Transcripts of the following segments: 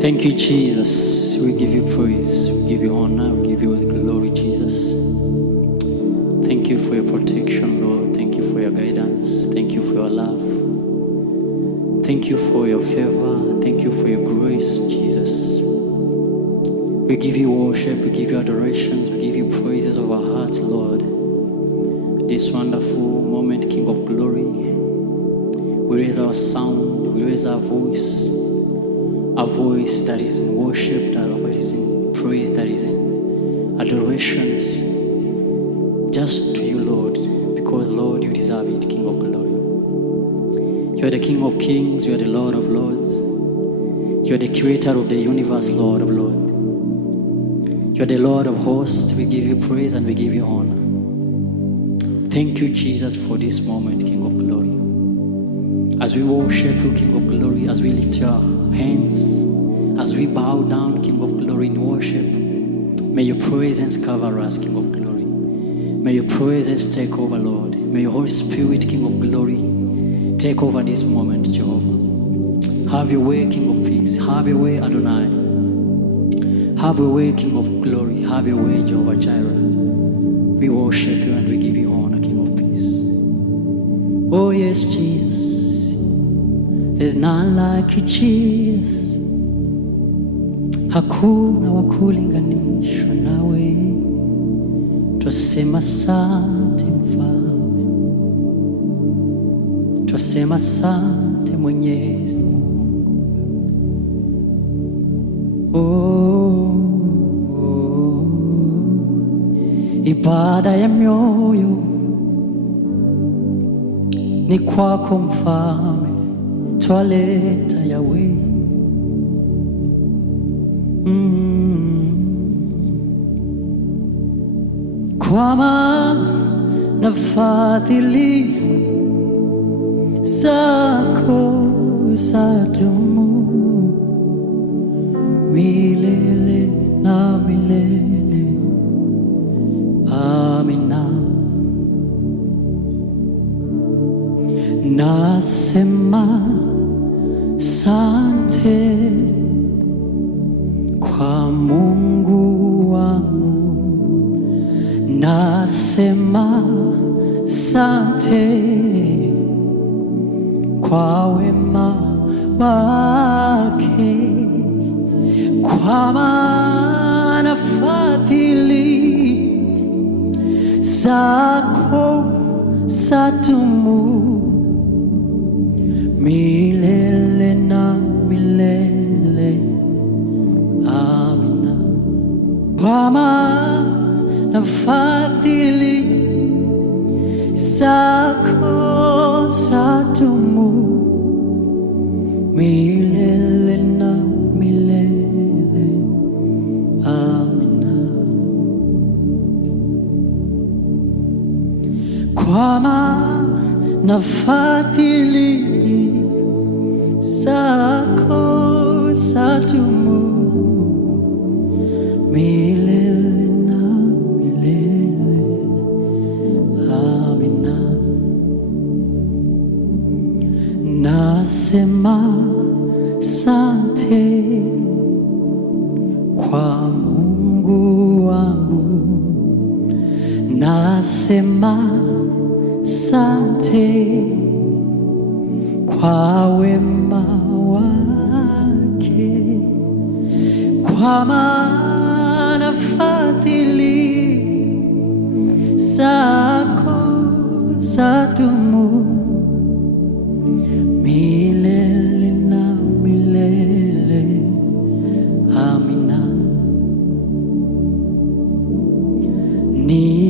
Thank you, Jesus. We give you praise. We give you honor. We give you all the glory, Jesus. Thank you for your protection, Lord. Thank you for your guidance. Thank you for your love. Thank you for your favor. Thank you for your grace, Jesus. We give you worship. We give you adorations. We give you praises of our hearts, Lord. This wonderful moment, King of glory. We raise our sound. We raise our voice. A voice that is in worship, that is in praise, that is in adorations, just to you, Lord, because, Lord, you deserve it, King of glory. You are the King of kings, you are the Lord of lords, you are the creator of the universe, Lord of lords. You are the Lord of hosts. We give you praise and we give you honor. Thank you, Jesus, for this moment, King of glory. As we worship you, King of glory, as we lift your hands, as we bow down, King of glory, in worship, may your presence cover us, King of glory. May your presence take over, Lord. May your Holy Spirit, King of glory, take over this moment, Jehovah. Have your way, King of peace. Have your way, Adonai. Have your way, King of glory. Have your way, Jehovah Jireh. We worship you and we give you honor, King of peace. Oh yes, Jesus. There's none like you, Jesus. Hakuna wa kulinganishwa nawe. Twasema asante Mfalme. Twasema asante Mwenyezi Mungu. Ibada ya mioyo ni kwako Mfalme. Twaleta Yahweh. Kwa maana fadhili zako zadumu milele na milele. Amina. Nasema asante kwa Mungu wangu. Nasema asante kwa wema wake, kwa maana fadhili zako zadumu milele na milele. Amina. Kwa maana fadhili zako zadumu milele na milele. Amina. Kwa maana fadhili zako zadumu milele na milele. Amina. Nasema asante kwa Mungu wangu. Nasema asante kwa wema wake, kwa maana fadhili zako zadumu milele na milele. Amina.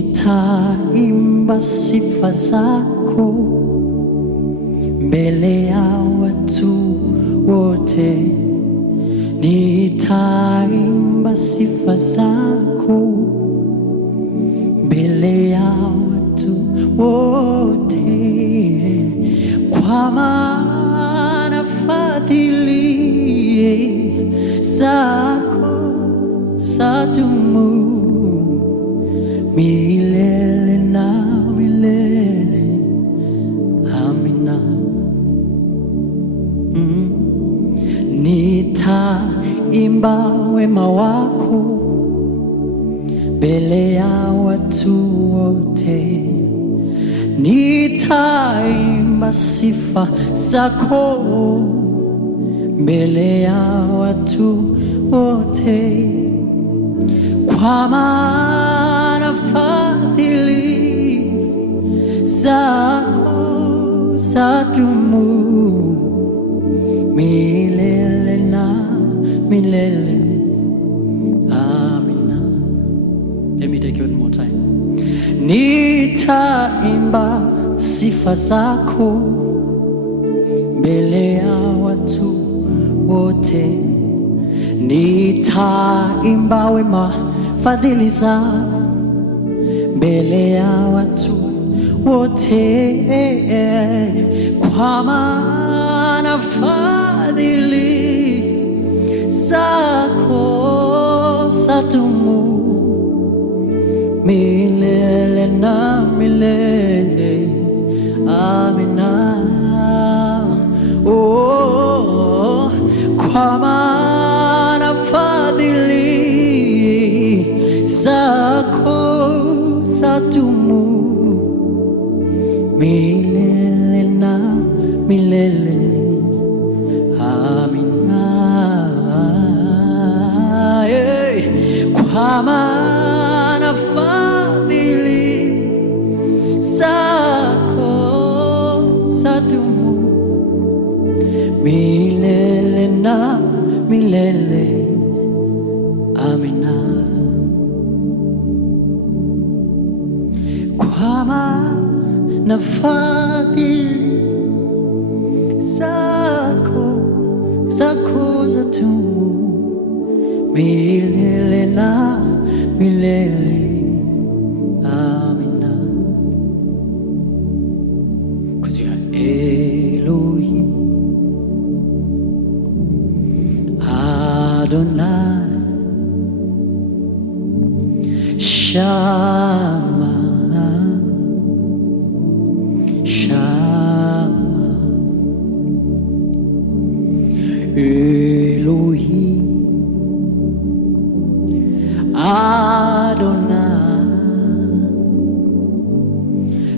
Nitaimba sifa zako mbele ya watu wote. Nitaimba sifa zako mbele ya watu wote, kwa maana fadhili zako zadumu milele na milele. Amina. Nitaimba Nitaimba wema wako mbele ya watu wote, nitaimba sifa zako mbele ya watu wote, kwa maana fadhili zako zadumu milele na milele. Amina. Let me take it one more time. Nitaimba sifa zako mbele ya watu wote, nitaimba wema fadhili zako mbele ya watu wote, kwa maana fadhili zako zadumu milele na milele. Amina. Oh, kwa maana fadhili zako zadumu milele na milele. Amina. Kwa maana fadhili zako zadumu milele na milele. Amina. Kwa maana fadhili zako zadumu milele na milele. Amina. 'Cause you are Elohim, Adonai, Shama, Shama, Elohim, Adonai,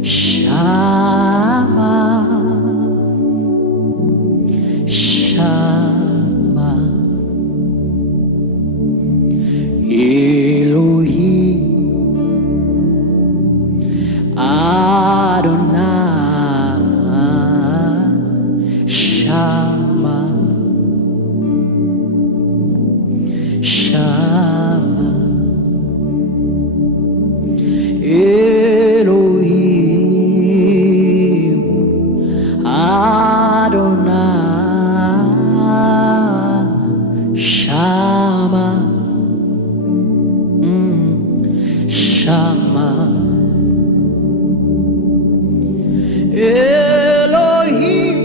Shama, Shama, Elohim, Adonai, Shama, Shama, Elohim, Adonai, Shama, Shama, Elohim,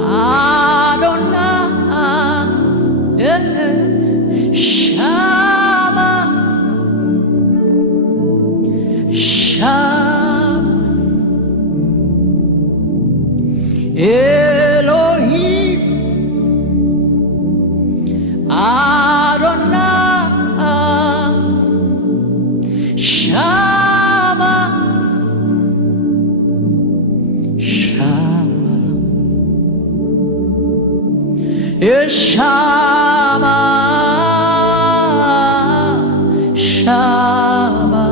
Adonai, Shama, Shama, Elohim, Adonai, Shama, Shama, Shama, Shama,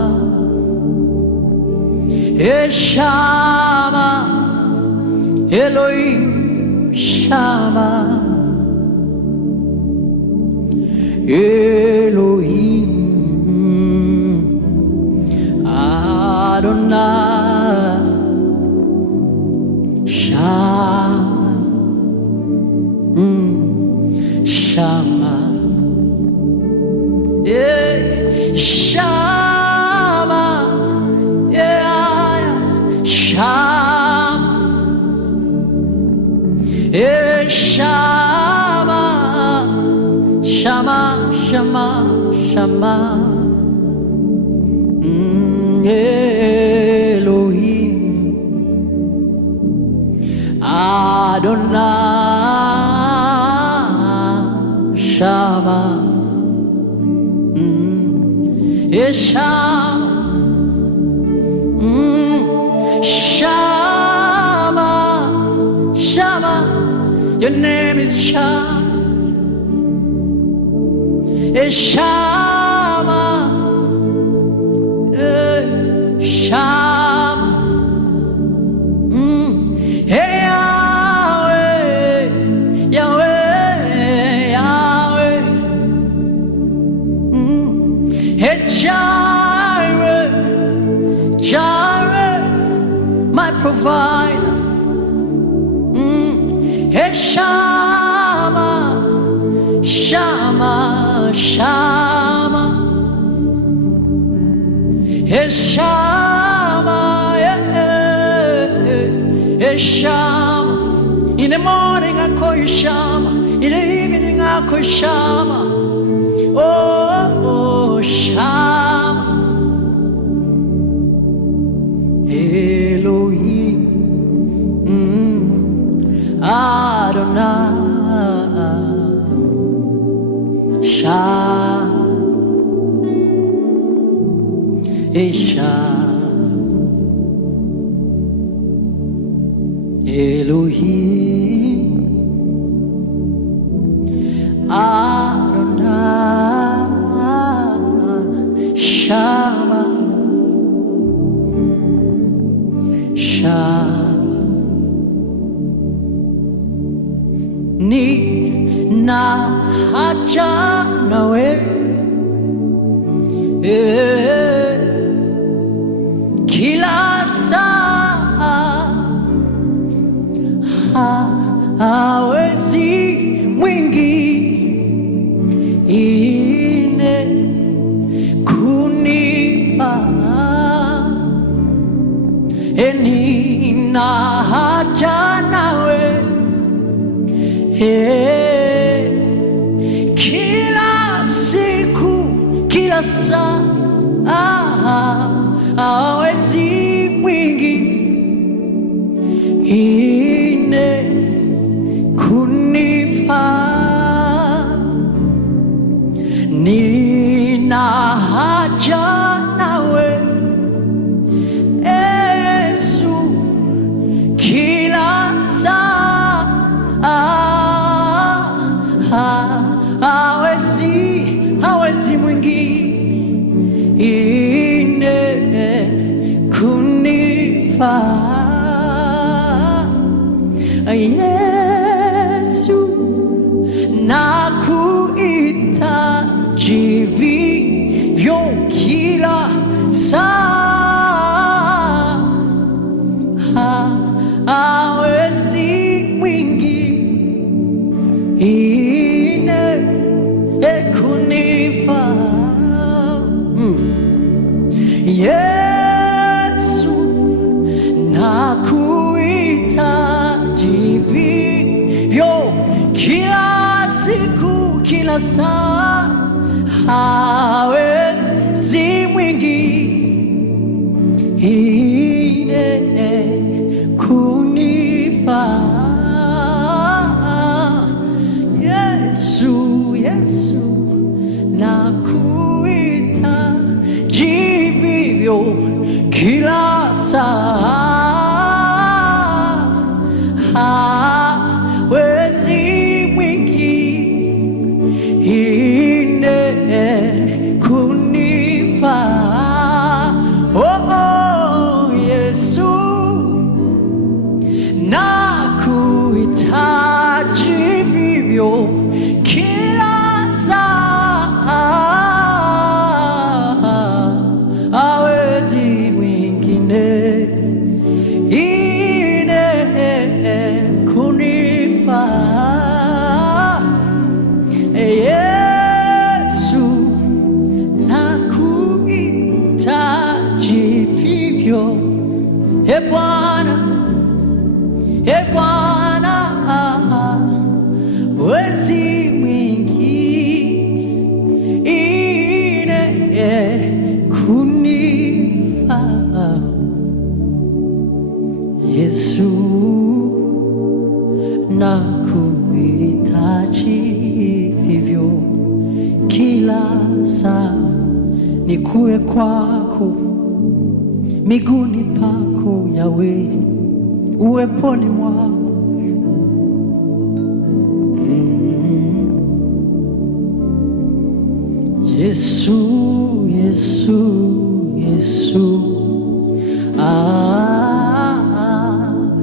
Shama, Elohim, Shama, Elohim, Adonai, Shama, Shama, Shama, Shama, Shama, Shama, Shama, Elohim, Adonai. Shama, Shama, your name is Shama. Shama, Shama, hey Yahweh, Yahweh, Yahweh, hey Jireh, Jireh, my provider. Hey Shama, Shama, Shama, hey Shama, hey Shama. In the morning I call you Shama, in the evening I call you Shama. Oh, Shama, Elohim, Adonai. Shama, Elohim, Adonai, Shama, Shama, nina haja nawe, kila saa, hawezi mwingine kunifaa. Nina haja nawe, kila siku, kila saa, hawezi mwingine kunifaa. Nina haja nawe Yesu, kila saa, hawezi mwingine kunifaa. Yesu, nakuhitaji vivyo kila saa, hawezi mwingine kunifaa. Yesu, nakuhitaji vivyo kila siku, kila saa, hawezi mwingine kunifaa. Yesu, Yesu, nakuhitaji vivyo kila saa, hawezi mwingine kunifaa. Oh, Yesu, nakuhitaji vivyo kila saa, hawezi mwingine kunifaa. Yesu, nakuhitaji vivyo. Bwana, Bwana, hawezi mwingine kunifaa. Yesu, nakuhitaji vivyo. kila saa nikue kwako, miguuni pako Yawe, uweponi mwako. Yesu, Yesu, Yesu,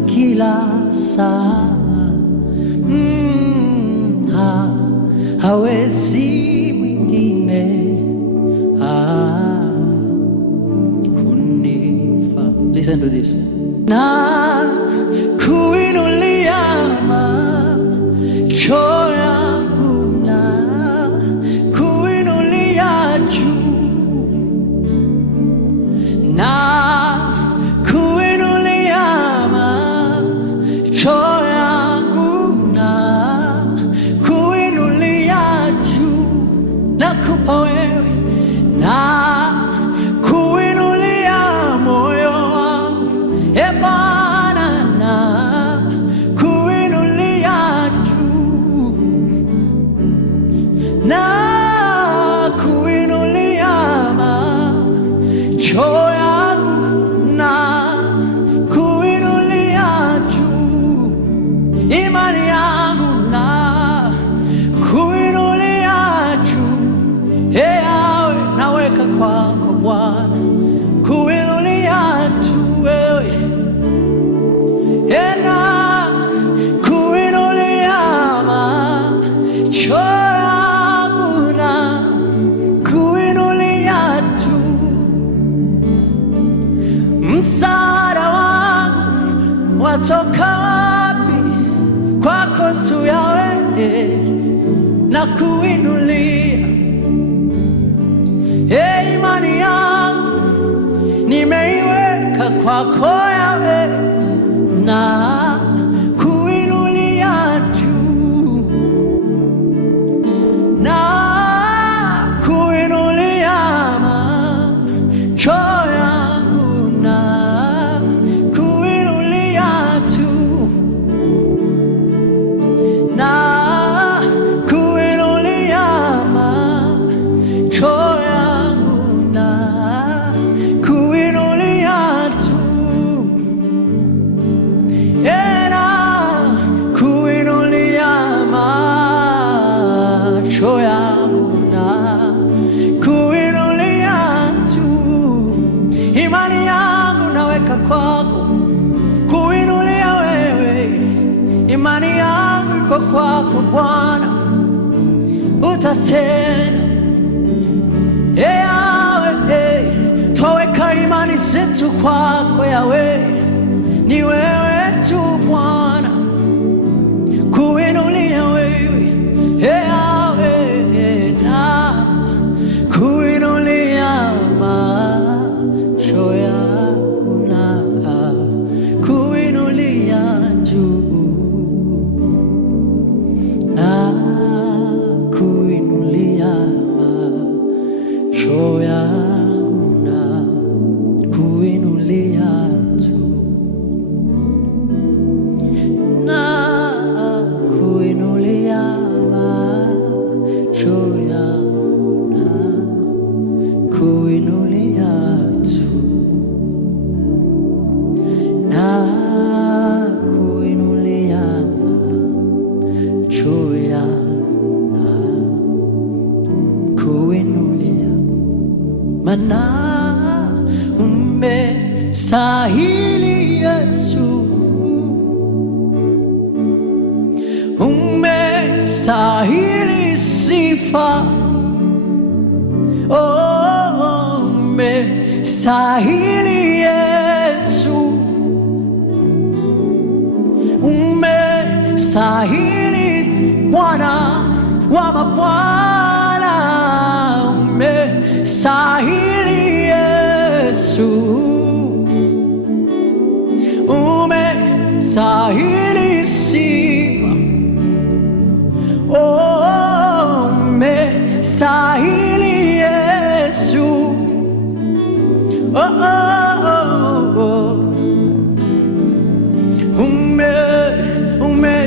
kila saa hawezi mwingine kunifa. Listen to this. Na kuinulia macho yangu na kuinulia juu, na kuinulia macho yangu na kuinulia juu, nakupa wewe, na kuinulia moyo wangu Bwana, na kuinulia juu, na kuinulia macho yangu na kuinulia juu, imani yangu na kuinulia juu. Yawe naweka kwako Bwana, kuinulia juu wewe, na kuinulia macho yangu na kuinulia juu. Msaada wangu watoka wapi? Kwako tu Yawe, na kuinulia. Imani yangu nimeiweka kwako Yawe, na kuinulia juu, na kuinulia macho yangu na kuinulia juu, na kuinulia macho yangu na kuinulia juu, na kuinulia macho yangu na kuinulia juu. Imani yangu naweka kwako, kuinulia wewe, imani yangu iko kwako Bwana, utatenda. Yawe, twaweka imani zetu kwako Yawe, ni wewe tu Bwana, kuinulia wewe Yawe, na kuinulia macho yangu na kuinulia juu, na kuinulia macho yangu na kuinulia juu, na kuinulia macho yangu na kuinulia juu, na kuinulia macho yangu na kuinulia, maana umestahili Yesu, umestahili sifa, umestahili Yesu, umestahili Bwana wa mabwana, umestahili Yesu, umestahili sifa, umestahili Yesu,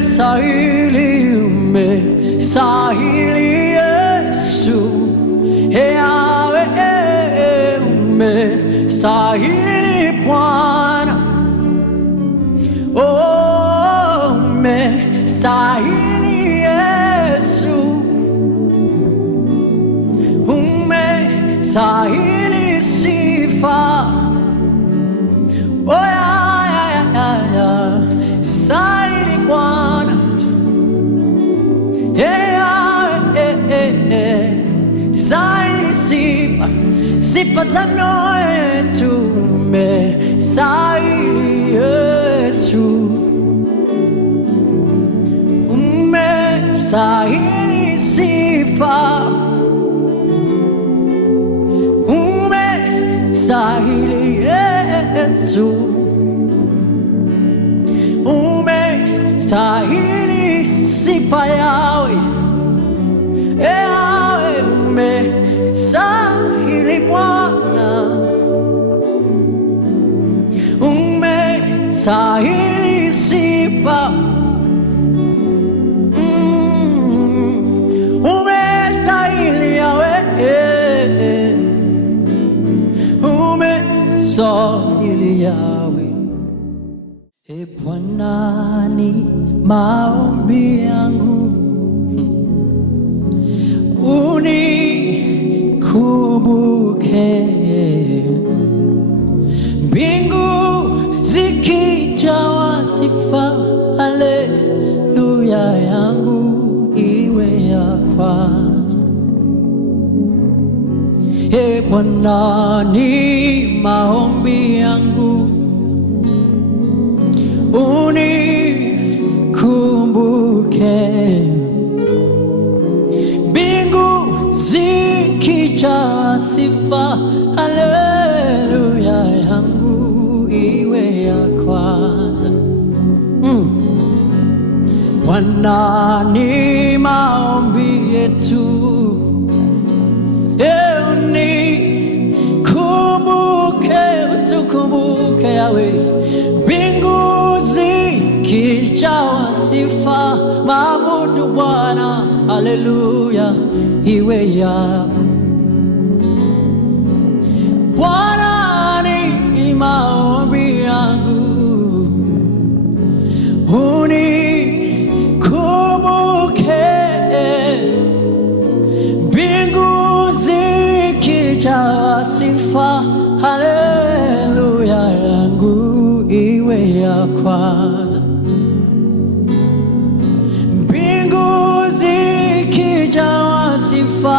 umestahili, umestahili Yesu. Yawe umestahili Bwana, oh, umestahili Yesu, umestahili sifa, oh, stahili Bwana, stahili sifa, sifa za mioyo yetu, umestahili Yesu, umestahili sifa, umestahili Yesu, umestahili sifa Yawe, Yawe umestahili Bwana, umestahili sifa, umestahili Yawe, umestahili Yawe. E Bwana, ni maombi yangu unikumbuke, mbingu zikijawa sifa, haleluya yangu iwe ya kwanza. E Bwana, ni maombi yangu unikumbuke, mbingu zikijawa sifa, haleluya yangu iwe ya kwanza. Bwana, ni maombi yetu, unikumbuke, utukumbuke Yawe, mbingu zikijawa sifa, maabudu Bwana, haleluya iwe yako. Bwana, ni maombi yangu unikumbuke, mbingu zikijawa sifa, haleluya yangu iwe ya kwanza. Mbingu zikijawa sifa,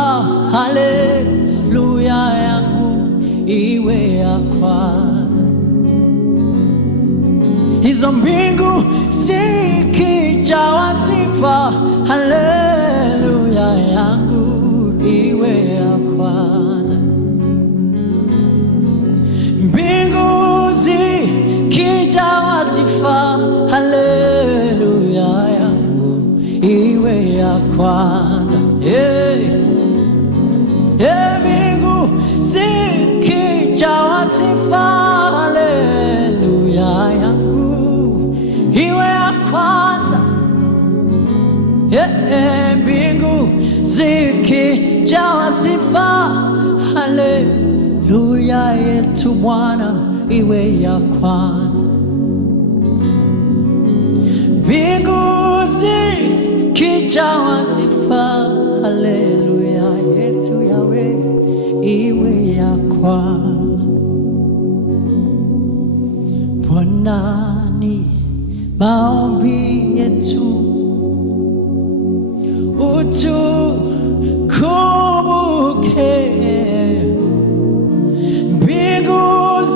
haleluya yangu iwe ya kwanza. Hizo mbingu zikijawa sifa, haleluya yangu iwe ya kwanza. Mbingu zikijawa sifa, haleluya yangu iwe ya kwanza. Mbingu zikijawa sifa, haleluya yangu iwe ya kwanza. Mbingu zikijawa sifa, haleluya yetu Bwana iwe ya kwanza. Mbingu zikijawa sifa, haleluya yetu Yawe iwe ya kwanza. Bwana, ni maombi yetu, utukumbuke, mbingu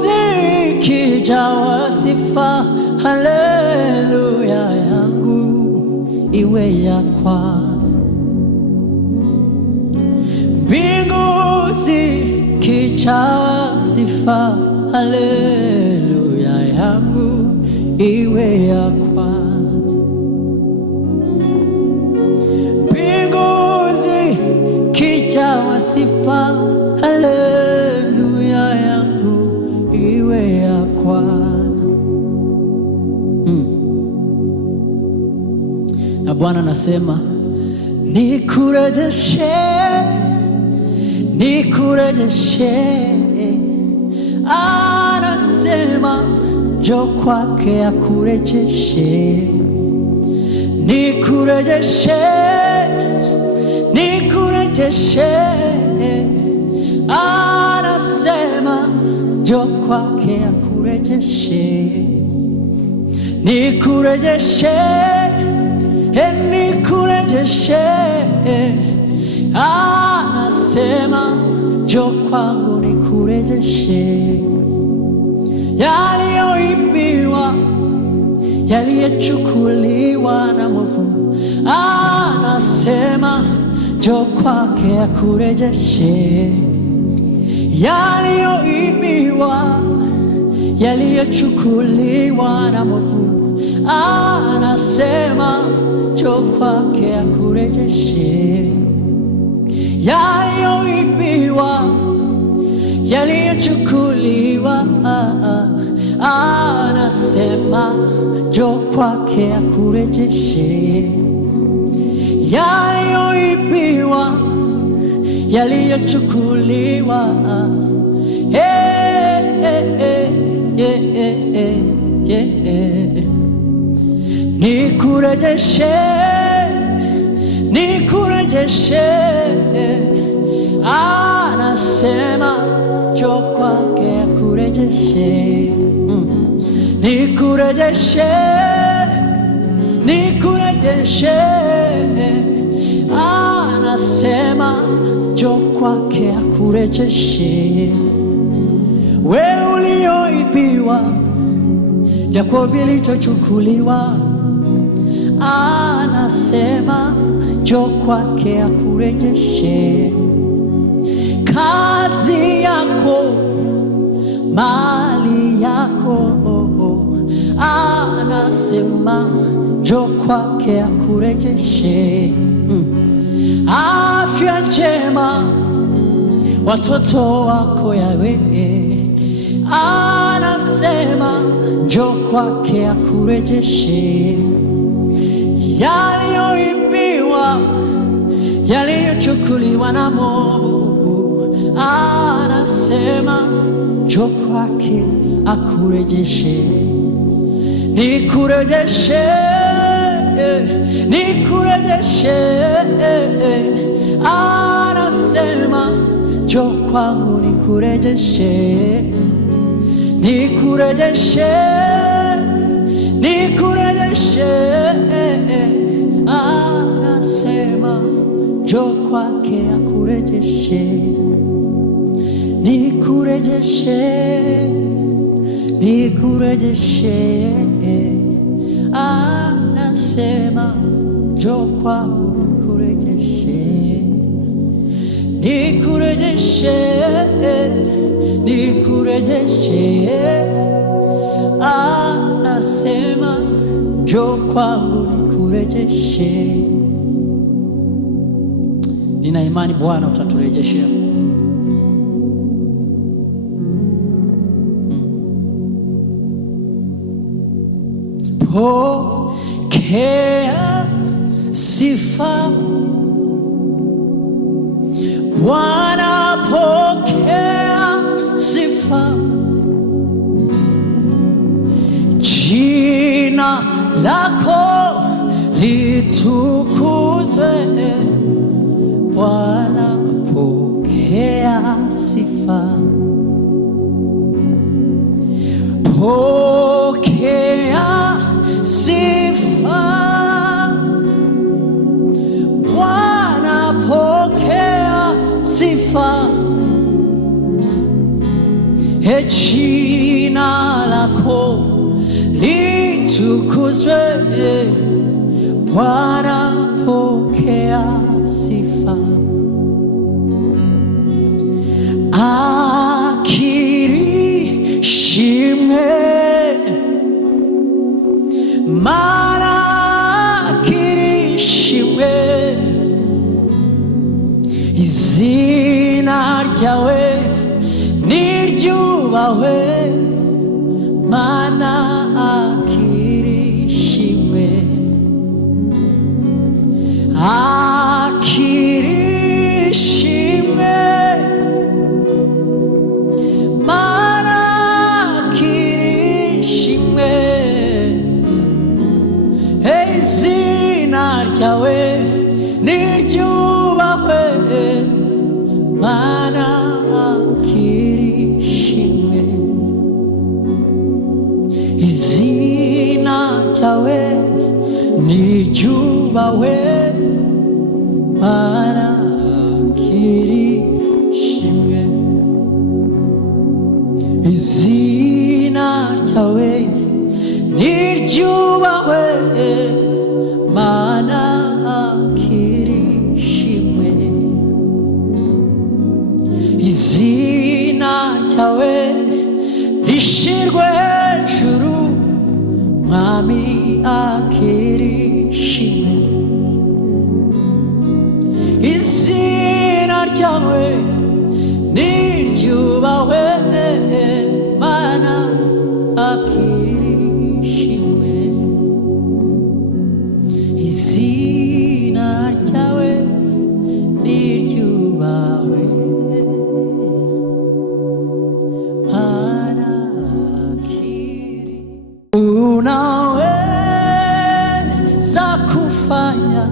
zikijawa sifa, haleluya yangu iwe ya kwanza. Mbingu zikijawa sifa, haleluya yangu iwe ya kwanza. Mbingu zikijawa sifa, haleluya yangu iwe ya kwanza. Na Bwana anasema nikurejeshe nikurejeshe. Anasema njoo kwake akurejeshe, nikurejeshe, nikurejeshe. Anasema njoo kwake akurejeshe, nikurejeshe, nikurejeshe. Anasema njoo kwangu nikurejeshe yaliyoibiwa, yaliyochukuliwa na mwovu. Anasema njoo kwake akurejeshe yaliyoibiwa, yaliyochukuliwa na mwovu. Anasema njoo kwake akurejeshe yaliyoibiwa, yaliyochukuliwa. Anasema njoo kwake akurejeshe yaliyoibiwa, yaliyochukuliwa. Nikurejeshe, nikurejeshe. Anasema njoo kwake akurejeshe, nikurejeshe, nikurejeshe. Anasema njoo kwake akurejeshe wewe ulioibiwa, vyako vilivyochukuliwa. Anasema njoo kwake akurejeshe kazi yako, mali yako. Anasema njoo kwake akurejeshe afya njema, watoto wako yawe. Anasema njoo kwake akurejeshe yaliyoibiwa, yaliyochukuliwa na mwovu. Anasema njoo kwake akurejeshe, nikurejeshe, nikurejeshe. Anasema njoo kwangu nikurejeshe, nikurejeshe, nikurejeshe. Anasema njoo kwake akurejeshe, nikurejeshe, nikurejeshe. Anasema njoo kwangu nikurejeshe, nikurejeshe, nikurejeshe. Anasema njoo kwangu nikurejeshe. Nina imani Bwana utaturejeshea. Pokea sifa Bwana, pokea sifa. Jina lako litukuzwe Bwana, pokea sifa. Pokea sifa Bwana, pokea sifa. Jina lako litukuzwe Bwana, pokea sifa. Akiri shimwe mana, akiri shimwe. Izina ryawe niryubahwe mana, akiri shimwe. Akiri shimwe ryawe niryubahwe, Mana kirishimwe. Izina ryawe niryubahwe, Mana kirishimwe. Izina ryawe niryubahwe, Mana kirishimwe. Izina ryawe rishirwe hejuru, Mwami akirishimwe. Izina ryawe niryubahwe, Mana akirishimwe. Izina ryawe niryubahwe, Mana akirishimwe. Unaweza kufanya,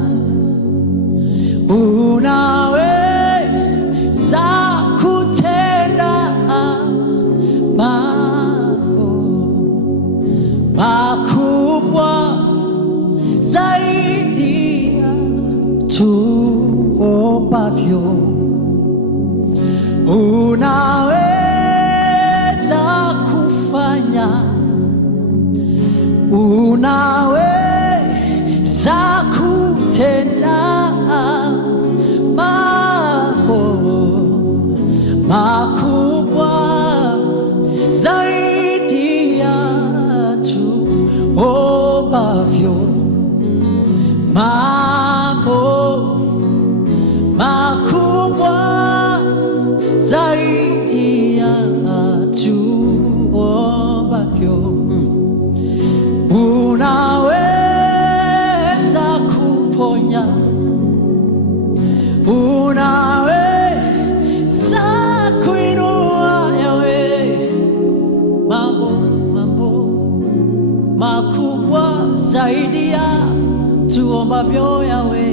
unaweza kutenda mambo makubwa zaidi ya tuombavyo. Unaweza kufanya, unaweza kutenda mambo makubwa zaidi ya tuombavyo. Mambo makubwa zaidi ya tuombavyo. Unaweza kuponya, unaweza kuinua yawe mambo makubwa zaidi ya tuombavyo yawe,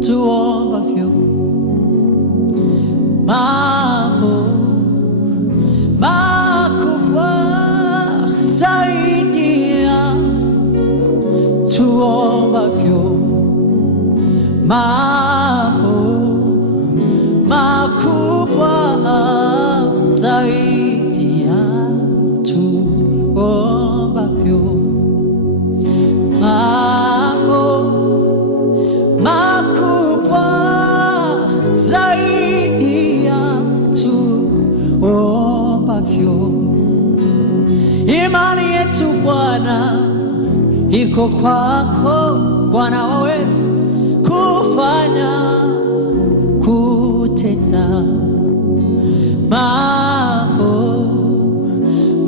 tuombavyo. Mambo makubwa zaidi ya tuombavyo. Mambo makubwa zaidi ya tuombavyo. Mambo makubwa zaidi ya tuombavyo. Imani yetu Bwana iko kwako, Bwana waweza kufanya, kutenda mambo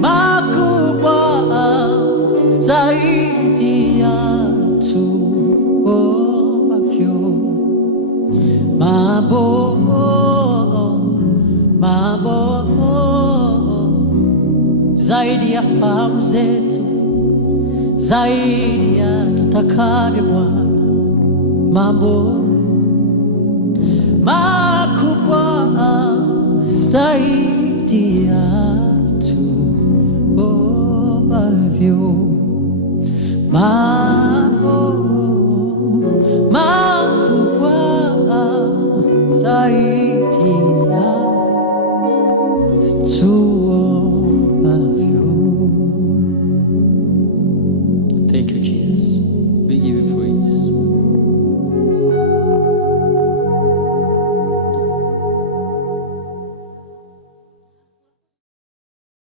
makubwa zaidi ya tuombavyo. Mambo zaidi ya fahamu zetu, zaidi ya tutakavyo Bwana. Mambo makubwa zaidi ya tuombavyo. Mambo makubwa zaidi ya